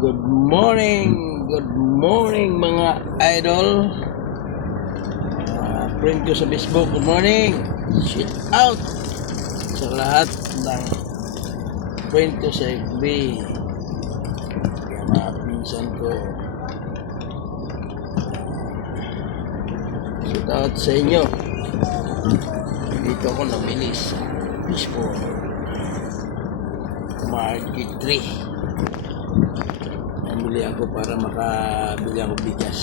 Good morning mga idol. Friend ko sa Facebook, good morning. Shout out sa lahat ng friend ko sa FB. Kaya mga pinsan ko. Shout out sa inyo. Dito ako namili sa Facebook Market 3. Namili ako para makabili ako bigas.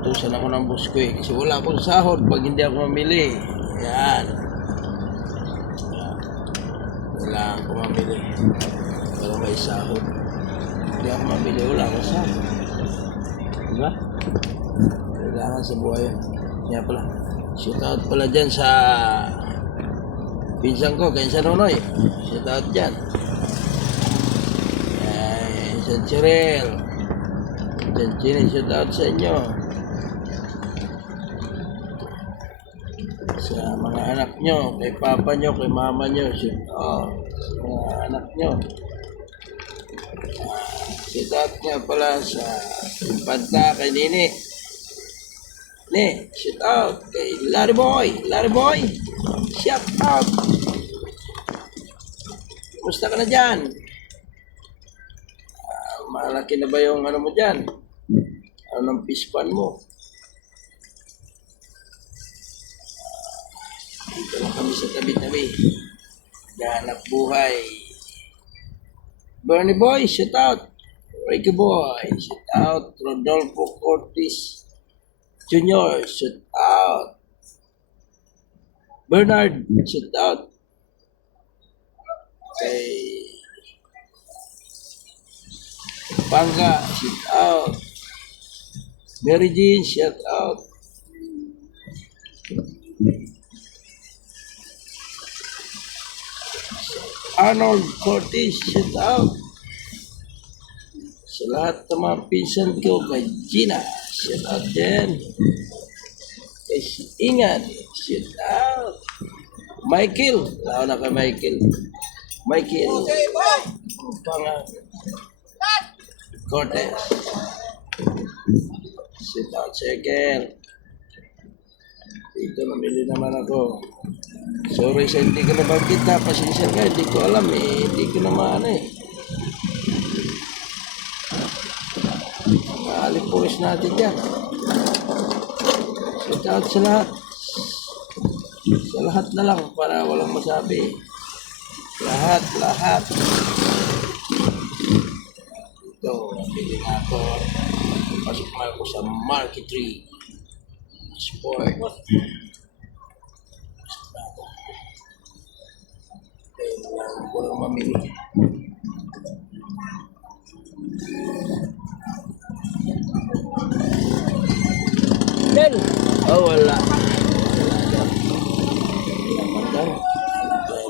Utusan ako ng boss ko kasi wala akong sahod pag hindi ako mamili. Yan. Wala akong mamili. Pero may sahod. Hindi ako mamili, wala akong sahod. Diba? Kailangan sa buhay. Kaya pala. Shout out pala dyan sa pinsan ko, kaya sa Nonoy. Shout out dyan. Sa Cheryl. Shout out sa inyo. Sa mga anak nyo, kay papa nyo, kay mama nyo, shout out sa mga anak nyo. Shout out nga pala sa Impanta, kay Nini. Shout out kay Larry Boy, shout out. Kumusta ka na dyan? Malaki na ba yung ano mo dyan? Ano ng pispan mo? Dito lang kami sa tabi-tabi. Gahanap buhay. Bernie Boy, shout out. Ricky Boy, shout out. Rodolfo Cortis Jr., shout out. Bernard, shout out. Okay. Pangga, shout out. Mary Jean, shout out. Arnold Cortis, shout out. Sa lahat ng mga pinsan ko, kay Gina, shout out din. Kay Ingan, shout out. Michael, tao na kay Michael. Okay, boy. Pangga. Cortez. Shout out Shekel. Dito namili naman ako. Sorry sa hindi ko nabanggit na. Pasensya ka. Hindi ko alam eh. Hindi ko naman Alipuris natin yan. Shout out sa lahat. Sa lahat na lang para walang masabi. Lahat. Ito, nabili na ako. Pasok na ako sa Market 3 Sport. Kailangan ko lang mamili. Del! Oh, wala. Wala daw.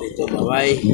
Dito, bye-bye.